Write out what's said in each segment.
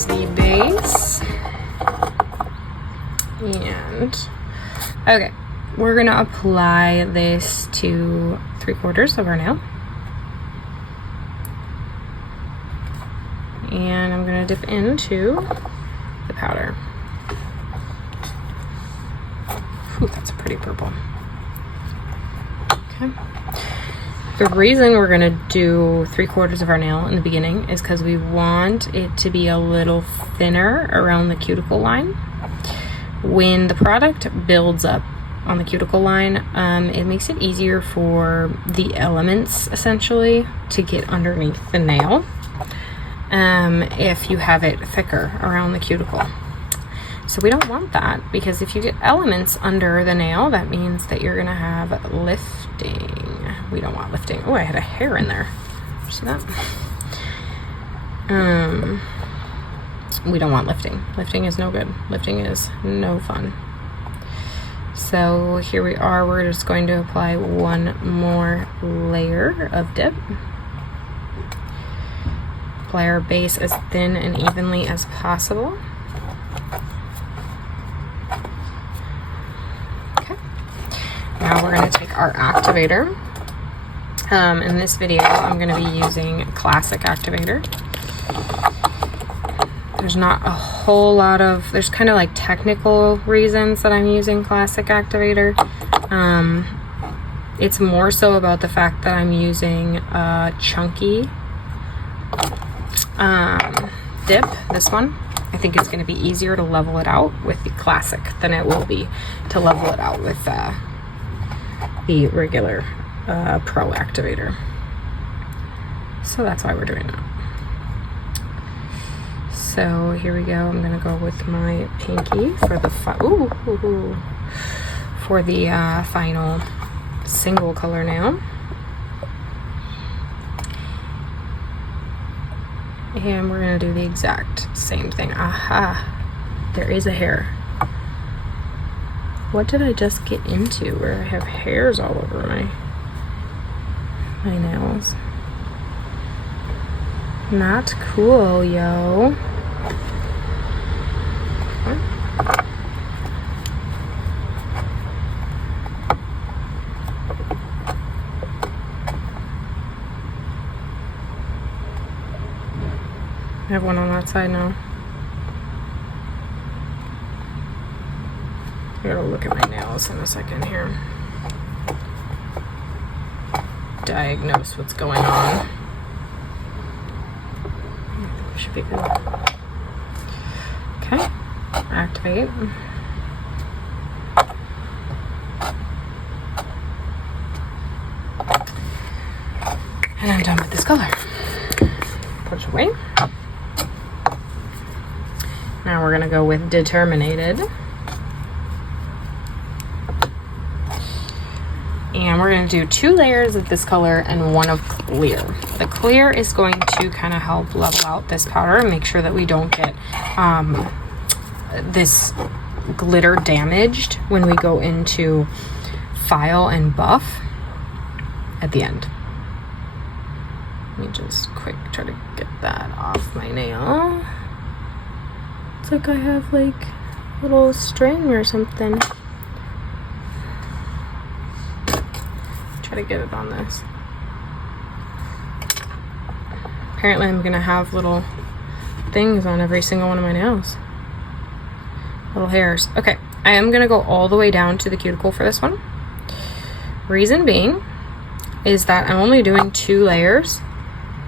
use the base. And, okay, we're gonna apply this to 3/4 of our nail. And I'm gonna dip into the powder. Ooh, that's a pretty purple. Okay. The reason we're gonna do 3/4 of our nail in the beginning is because we want it to be a little thinner around the cuticle line. When the product builds up on the cuticle line, it makes it easier for the elements essentially to get underneath the nail if you have it thicker around the cuticle. So we don't want that, because if you get elements under the nail, that means that you're gonna have lifting. We don't want lifting. Oh, I had a hair in there. See that? We don't want lifting. Lifting is no good. Lifting is no fun. So here we are. We're just going to apply one more layer of dip. Apply our base as thin and evenly as possible. Now we're going to take our activator. In this video, I'm going to be using classic activator. There's not a whole lot of, there's kind of like technical reasons that I'm using classic activator. It's more so about the fact that I'm using a chunky dip, this one. I think it's going to be easier to level it out with the classic than it will be to level it out with the regular pro activator. So that's why we're doing that. So here we go. I'm gonna go with my pinky for the final single color nail. And we're gonna do the exact same thing. Aha! There is a hair. What did I just get into where I have hairs all over my nails? Not cool, yo. I have one on that side now. I gotta look at my nails in a second here. Diagnose what's going on. I think we should be good. Okay, activate. And I'm done with this color. Put it away. Now we're gonna go with Determinate. And we're going to do 2 layers of this color and 1 of clear. The clear is going to kind of help level out this powder and make sure that we don't get this glitter damaged when we go into file and buff at the end. Let me just quick try to get that off my nail. It's like I have like a little string or something. Try to get it on this. Apparently I'm gonna have little things on every single one of my nails. Little hairs. Okay, I am gonna go all the way down to the cuticle for this one. Reason being is that I'm only doing 2 layers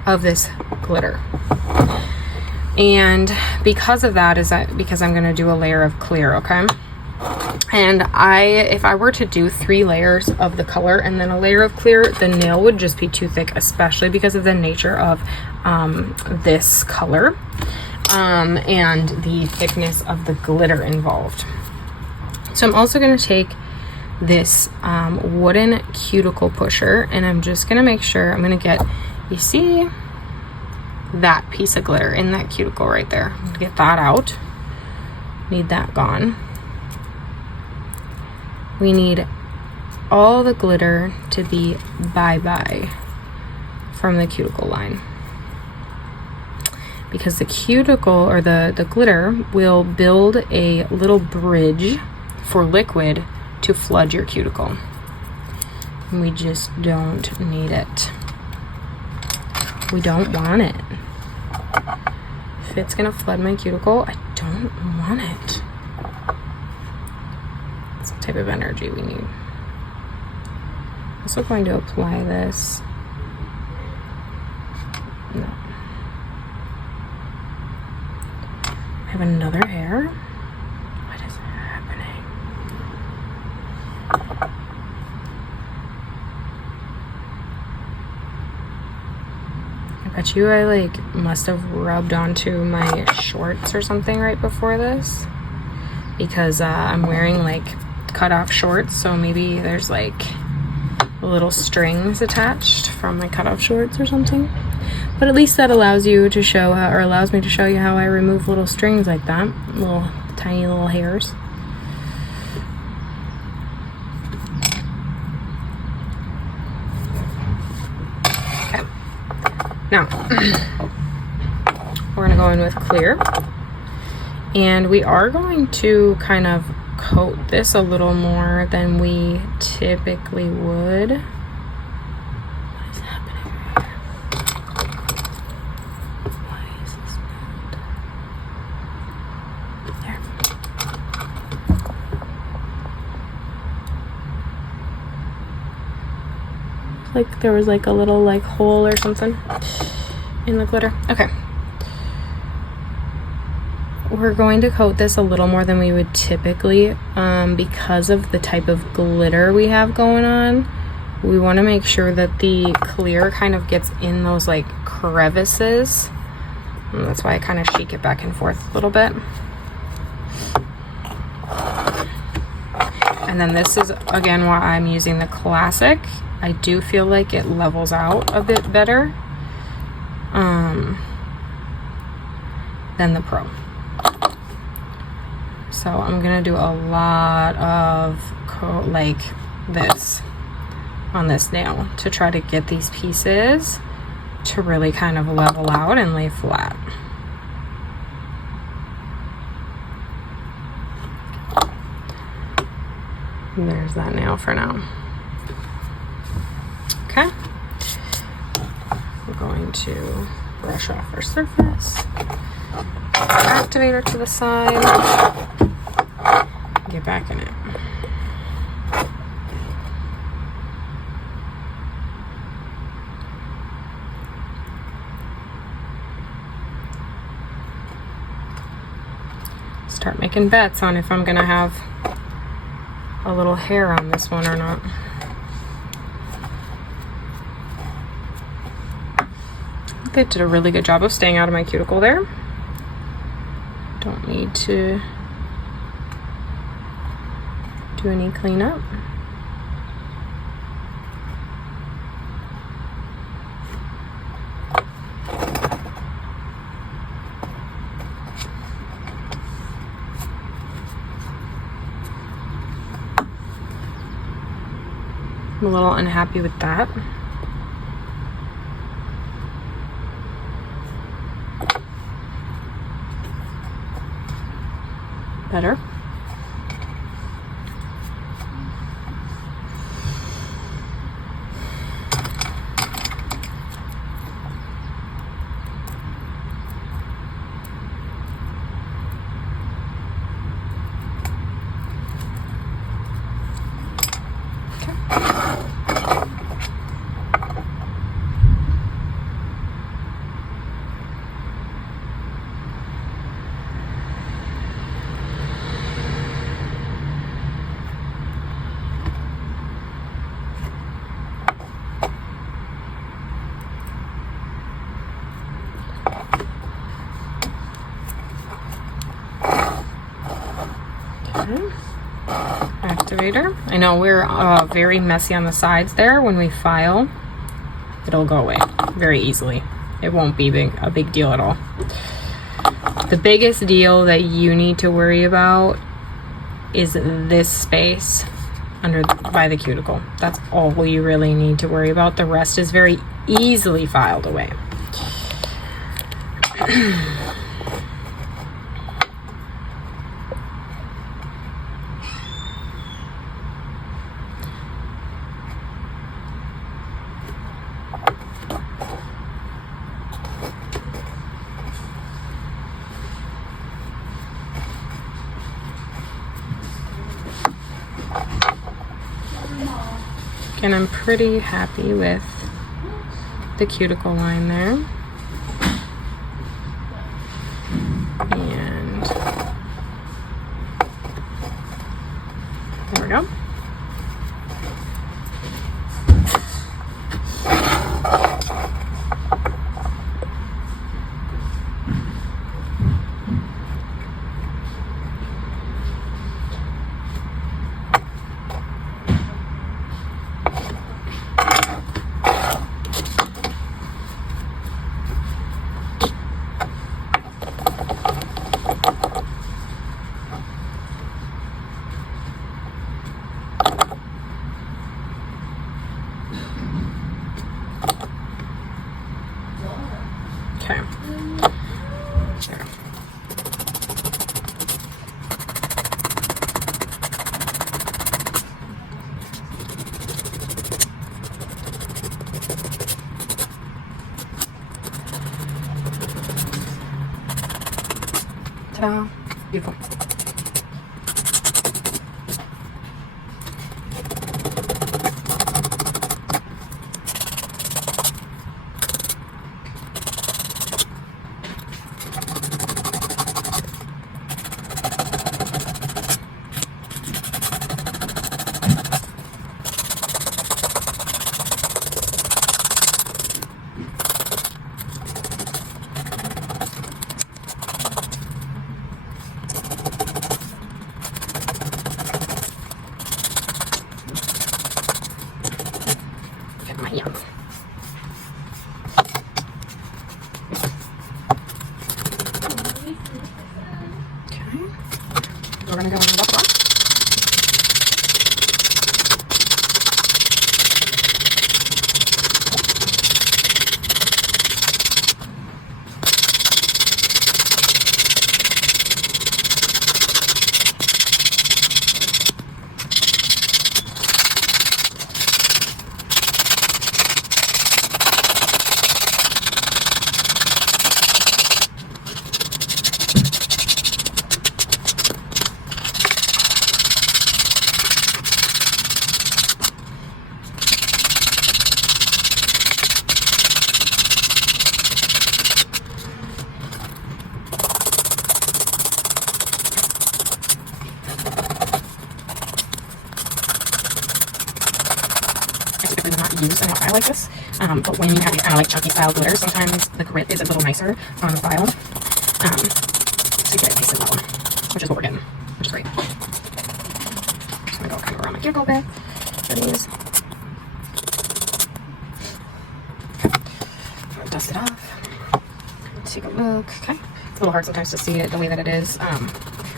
of this glitter. And because of that because I'm gonna do a layer of clear, okay? And if I were to do 3 layers of the color and then a layer of clear, the nail would just be too thick, especially because of the nature of this color and the thickness of the glitter involved. So I'm also going to take this wooden cuticle pusher, and I'm just going to make sure, I'm going to get, you see that piece of glitter in that cuticle right there. Get that out. Need that gone. We need all the glitter to be bye-bye from the cuticle line. because the cuticle or the glitter will build a little bridge for liquid to flood your cuticle. And we just don't need it. We don't want it. If it's gonna flood my cuticle, I don't want it. That's the type of energy we need. I'm also going to apply this. No. I have another hair. What is happening? I bet you I like must have rubbed onto my shorts or something right before this, because I'm wearing like cut off shorts, so maybe there's like little strings attached from my cut off shorts or something. But at least that allows you to show how, or allows me to show you how I remove little strings like that, little tiny little hairs. Okay. Now we're gonna go in with clear, and we are going to kind of coat this a little more than we typically would. What is happening here? Why is this not? There. Like there was like a little like hole or something in the glitter. Okay. We're going to coat this a little more than we would typically, because of the type of glitter we have going on. We want to make sure that the clear kind of gets in those like crevices, and that's why I kind of shake it back and forth a little bit. And then this is again why I'm using the classic. I do feel like it levels out a bit better than the Pro. So I'm gonna do a lot of like this on this nail to try to get these pieces to really kind of level out and lay flat. There's that nail for now. Okay. We're going to brush off our surface. Activator to the side. Get back in it. Start making bets on if I'm gonna have a little hair on this one or not. They did a really good job of staying out of my cuticle there. Don't need to do any cleanup. I'm a little unhappy with that. Better. Activator. I know we're very messy on the sides there. When we file, it'll go away very easily. It won't be a big deal at all. The biggest deal that you need to worry about is this space by the cuticle. That's all you really need to worry about. The rest is very easily filed away. And I'm pretty happy with the cuticle line there. And there we go. Okay. There. Ta-da. Beautiful. Yeah. Okay. We're gonna go on the bubble bar. Use an file like this, but when you have these kind of like chunky style glitter, sometimes the grit is a little nicer on the file, so you get it nice and level, which is what we're getting, which is great. Just gonna go kind of around my cuticle bit for these. Okay. Dust it off. Take a look. Okay, it's a little hard sometimes to see it the way that it is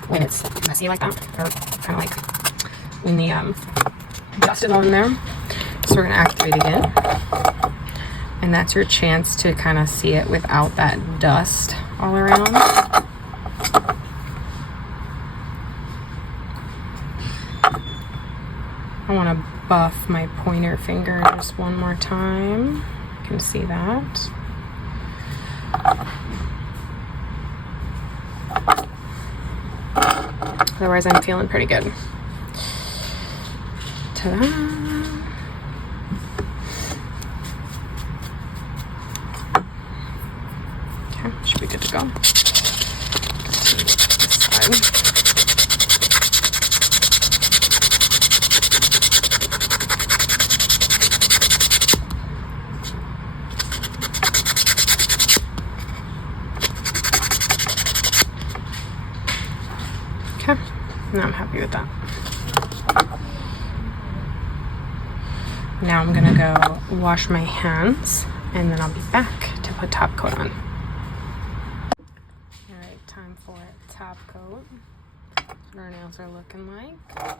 when it's messy like that, or kind of like when the dust is on there. So we're going to activate again, and that's your chance to kind of see it without that dust all around. I want to buff my pointer finger just one more time. You can see that. Otherwise, I'm feeling pretty good. Ta-da! Should be good to go. Okay, now I'm happy with that. Now I'm gonna go wash my hands, and then I'll be back to put top coat on. Time for top coat. What our nails are looking like.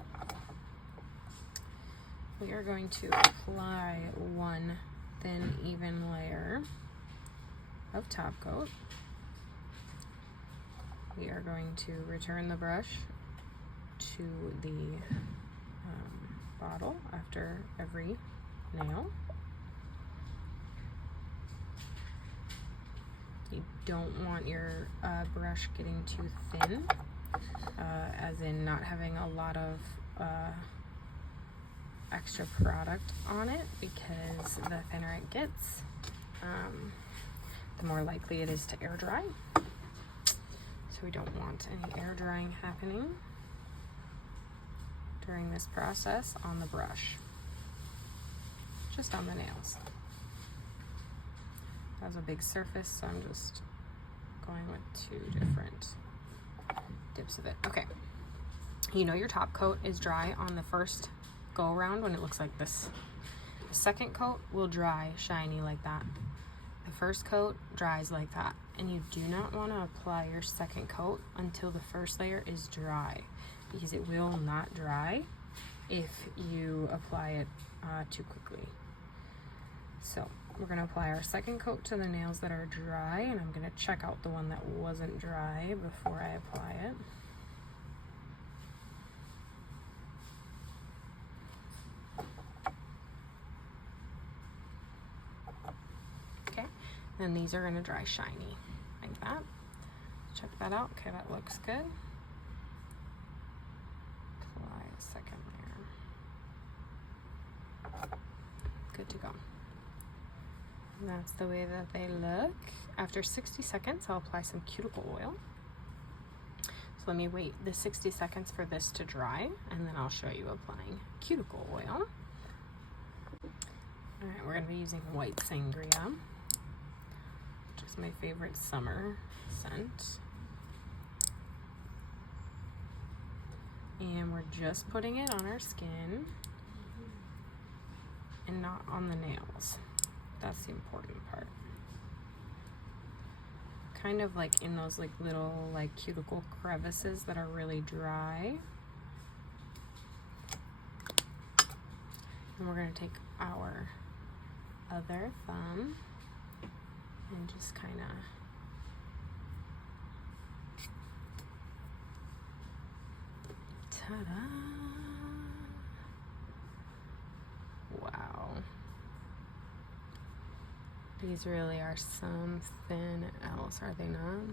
We are going to apply one thin, even layer of top coat. we are going to return the brush to the bottle after every nail. You don't want your brush getting too thin, as in not having a lot of extra product on it, because the thinner it gets, the more likely it is to air dry. So we don't want any air drying happening during this process on the brush, just on the nails. That was a big surface, so I'm just going with 2 different dips of it. Okay, you know your top coat is dry on the first go around when it looks like this. The second coat will dry shiny like that. The first coat dries like that, and you do not want to apply your second coat until the first layer is dry, because it will not dry if you apply it too quickly. So we're going to apply our second coat to the nails that are dry, and I'm going to check out the one that wasn't dry before I apply it. Okay, then these are going to dry shiny like that. Check that out. Okay, that looks good. Apply a second layer. Good to go. And that's the way that they look. After 60 seconds, I'll apply some cuticle oil. So let me wait the 60 seconds for this to dry, and then I'll show you applying cuticle oil. All right, we're going to be using white sangria, which is my favorite summer scent. And we're just putting it on our skin and not on the nails. That's the important part. Kind of like in those like little like cuticle crevices that are really dry. And we're going to take our other thumb and just kind of ta-da! Wow. These really are something else, are they not?